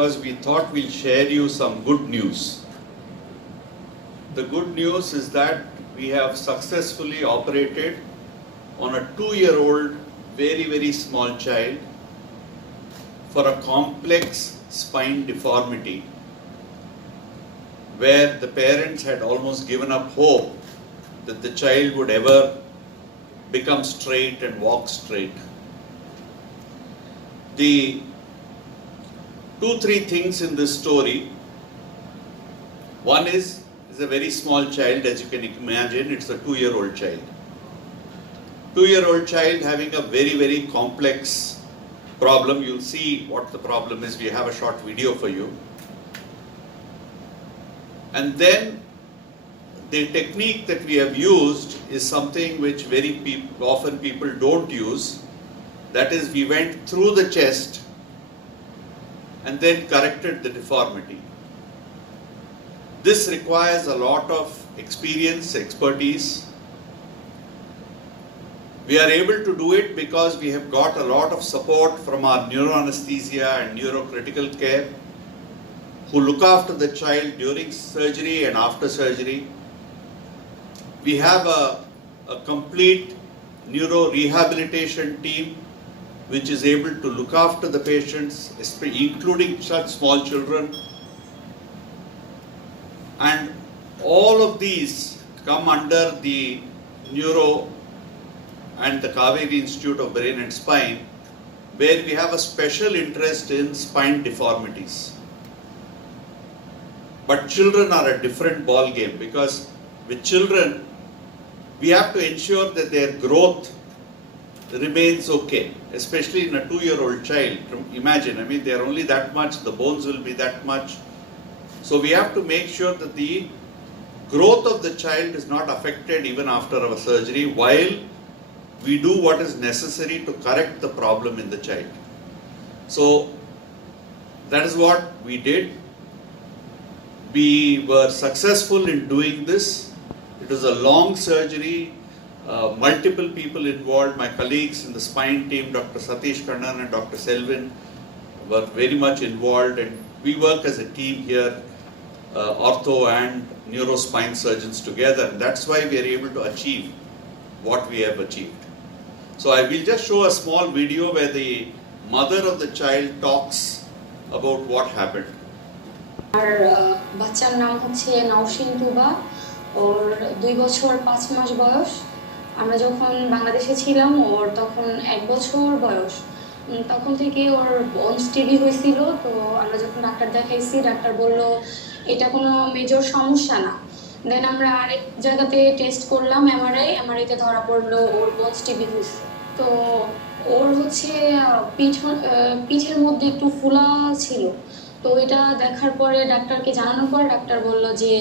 because we thought we'll share you some good news. The good news is that we have successfully operated on a 2-year-old, very, very small child for a complex spine deformity where the parents had almost given up hope that the child would ever become straight and walk straight. The 2-3 things in this story. One is a very small child, as you can imagine. It's a 2-year-old child. 2-year-old child having a very, very complex problem. You'll see what the problem is. We have a short video for you. And then the technique that we have used is something which very often people don't use. That is, we went through the chest and then corrected the deformity. This requires a lot of experience, expertise. We are able to do it because we have got a lot of support from our neuroanesthesia and neurocritical care, who look after the child during surgery and after surgery. We have a complete neuro rehabilitation team which is able to look after the patients, including such small children. And all of these come under the Neuro and the Kauvery Institute of Brain and Spine, where we have a special interest in spine deformities. But children are a different ball game, because with children, we have to ensure that their growth remains okay, especially in a 2-year-old child. Imagine, I mean, they are only that much, the bones will be that much. So we have to make sure that the growth of the child is not affected even after our surgery, while we do what is necessary to correct the problem in the child. So that is what we did. We were successful in doing this. It was a long surgery, multiple people involved. My colleagues in the spine team, Dr. Satish Kannan and Dr. Selvin, were very much involved, and we work as a team here, ortho and neurospine surgeons together, and that's why we are able to achieve what we have achieved. So I will just show a small video where the mother of the child talks about what happened. আর বাচ্চার নাম হচ্ছে নওশিন তুবা, ওর 2 বছর 5 মাস বয়স। আমরা যখন বাংলাদেশে ছিলাম ওর তখন 1 বছর বয়স। তখন থেকে ওর বোনস টিবি হয়েছিল। তো আমরা যখন ডাক্তার দেখাইছি, ডাক্তার বলল এটা কোনো মেজর সমস্যা না। দেন আমরা আরেক জায়গাতে টেস্ট করলাম, এমআরআইতে ধরা পড়লো ওর বোনস টিবি হয়েছে। তো ওর হচ্ছে পিঠের মধ্যে একটু ফুলা ছিল। তো এটা দেখার পরে ডাক্তারকে জানানোর পর ডাক্তার বলল যে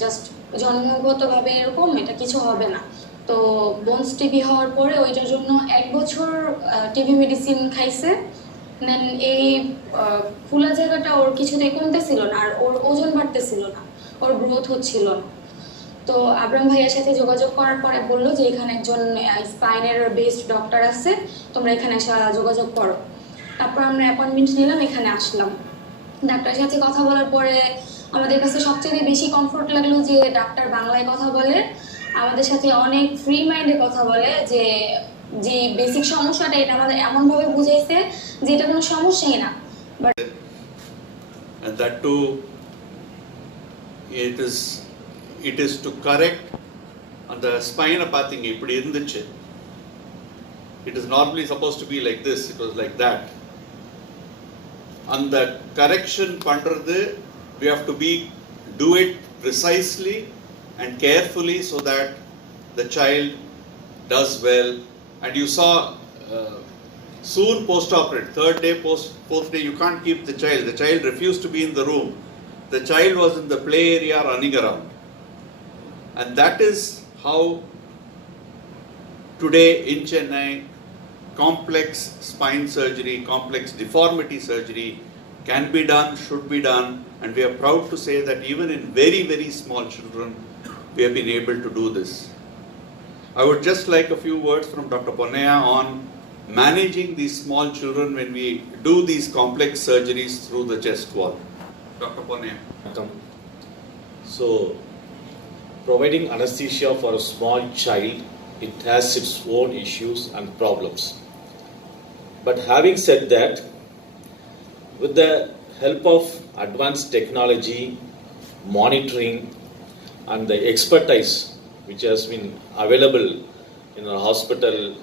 জাস্ট জন্মগতভাবে এরকম, এটা কিছু হবে না। তো বোনস টিবি হওয়ার পরে ওইটার জন্য 1 বছর টিবি মেডিসিন খাইছে। দেন এই ফুলা জায়গাটা ওর কিছুতেই কমতেছিল না, আর ওর ওজন বাড়তেছিল না, ওর গ্রোথ হচ্ছিল না। তো আবরাম ভাইয়ের সাথে যোগাযোগ করার পরে বললো যে এখানে একজন স্পাইনের বেস্ট ডক্টর আছে, তোমরা এখানে এসে যোগাযোগ করো। তারপর আমরা অ্যাপয়েন্টমেন্ট নিলাম, এখানে আসলাম। ডাক্তারের সাথে কথা বলার পরে আমাদের কাছে সবচেয়ে বেশি কমফোর্ট লাগলো যে ডাক্তার বাংলায় কথা বলে, আমাদের সাথে অনেক ফ্রি মাইন্ডে কথা বলে, যে যে বেসিক সমস্যাটা এটা আমাদের এমনভাবে বুঝাইছে যে এটা কোনো সমস্যাই না। And that too, it is to correct on the spine pathing ipdi irunduchu. It is normally supposed to be like this, it was like that. And the correction pandradhu, we have to do it precisely and carefully so that the child does well. And you saw soon post-operative, 3rd day, fourth day, you can't keep the child. The child refused to be in the room. The child was in the play area running around. And that is how today in Chennai, complex spine surgery, complex deformity surgery can be done, should be done, and we are proud to say that even in very, very small children, we have been able to do this. I would just like a few words from Dr. Ponnaya on managing these small children when we do these complex surgeries through the chest wall? Dr. Ponne. So, providing anesthesia for a small child, it has its own issues and problems. But having said that, with the help of advanced technology, monitoring, and the expertise which has been available in our hospital,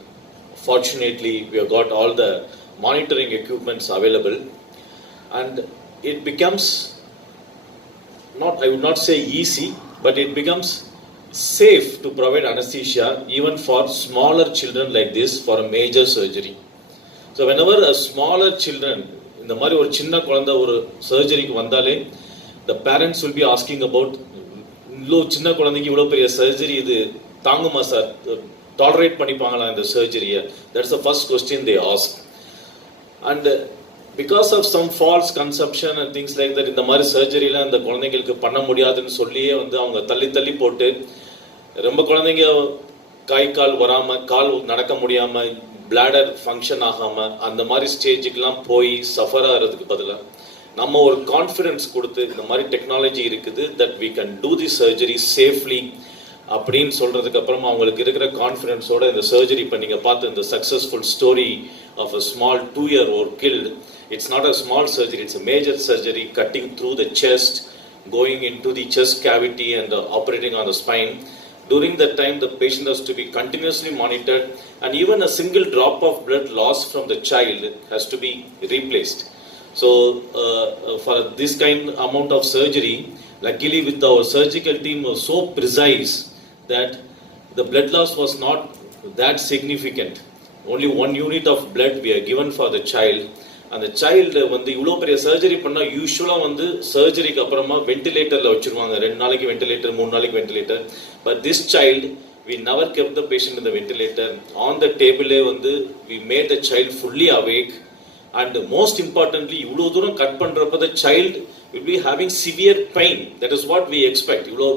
fortunately we have got all the monitoring equipments available, and it becomes I would not say easy, but it becomes safe to provide anesthesia even for smaller children like this for a major surgery. So whenever a smaller children, இந்த மாதிரி ஒரு சின்ன குழந்தை ஒரு சர்ஜரிக்கு வந்தாலே the parents will be asking about இவ்வளோ சின்ன குழந்தைக்கு இவ்வளோ பெரிய சர்ஜரி இது தாங்குமா சார், டாலரேட் பண்ணிப்பாங்களா இந்த சர்ஜரியை? That's the first question they ask. And because of some false conception and things like that, இந்த மாதிரி சர்ஜரியில் அந்த குழந்தைங்களுக்கு பண்ண முடியாதுன்னு சொல்லியே வந்து அவங்க தள்ளி போட்டு ரொம்ப குழந்தைங்க கை கால் வராமல், கால் நடக்க முடியாமல், பிளாடர் ஃபங்க்ஷன் ஆகாமல் அந்த மாதிரி ஸ்டேஜுக்கெலாம் போய் சஃபர் ஆகிறதுக்கு பதிலாக நம்ம ஒரு கான்ஃபிடென்ஸ் கொடுத்து இந்த மாதிரி டெக்னாலஜி இருக்குது that we can do the surgery safely அப்படின்னு சொல்கிறதுக்கு அப்புறமா அவங்களுக்கு இருக்கிற கான்ஃபிடென்ஸோட இந்த சர்ஜரி இப்போ நீங்கள் பார்த்து இந்த successful story of a small 2-year-old killed. It's not a small surgery, it's a major surgery, cutting through the chest, going into the chest cavity and operating on the spine. During that time, the patient has to be continuously monitored, and even a single drop of blood lost from the child has to be replaced. So, for this kind amount of surgery, luckily with our surgical team was so precise that the blood loss was not that significant. Only 1 unit of blood we are given for the child. அந்த child வந்து இவ்வளோ பெரிய surgery பண்ணால் யூஸ்வலாக வந்து சர்ஜரிக்கு அப்புறமா வென்டிலேட்டரில் வச்சுருவாங்க, 2 நாளைக்கு வென்டிலேட்டர், 3 நாளைக்கு ventilator. But this child we never kept the patient in the ventilator. On the டேபிளே வந்து we made the child fully awake. And most importantly இவ்வளோ தூரம் கட் பண்ணுறப்ப the child will be having severe pain. That is what we expect. இவ்வளோ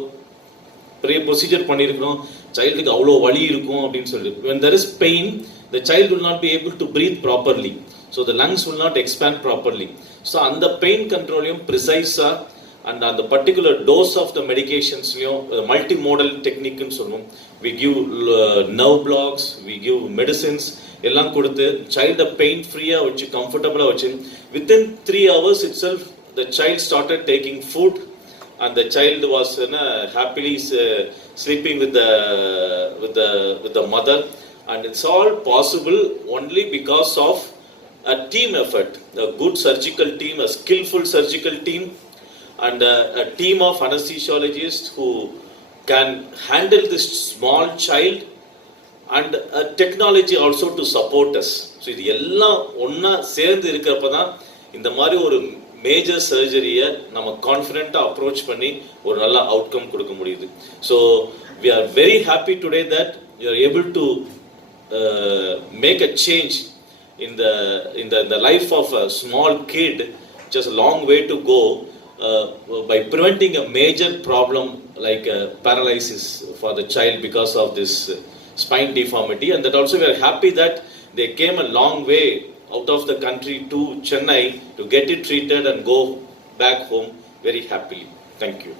பெரிய procedure பண்ணியிருக்கிறோம், சைல்டுக்கு அவ்வளோ வலி இருக்கும் அப்படின்னு சொல்லிட்டு. when there is pain, the child will not be able to breathe properly. So the lungs will not expand properly. So on the pain control precise and on the particular dose of the medications, the multimodal technique, we give nerve blocks, we give medicines, எல்லாம் கொடுத்து child pain free வச்சு comfortable வச்சு within 3 hours itself the child started taking food and the child was happily sleeping with the mother, and it's all possible only because of a team effort, a good surgical team, a skillful surgical team, and a team of anesthesiologists who can handle this small child, and a technology also to support us. So இது எல்லாம் ஒன்றா சேர்ந்து இருக்கிறப்ப தான் இந்த மாதிரி ஒரு major சர்ஜரியை நம்ம கான்ஃபிடென்ட்டாக அப்ரோச் பண்ணி ஒரு நல்ல அவுட்கம் கொடுக்க முடியுது. So we are very happy today that you are able to make a change in the life of a small kid, just a long way to go, by preventing a major problem like paralysis for the child because of this spine deformity. And that also we are happy that they came a long way out of the country to Chennai to get it treated and go back home very happily. Thank you.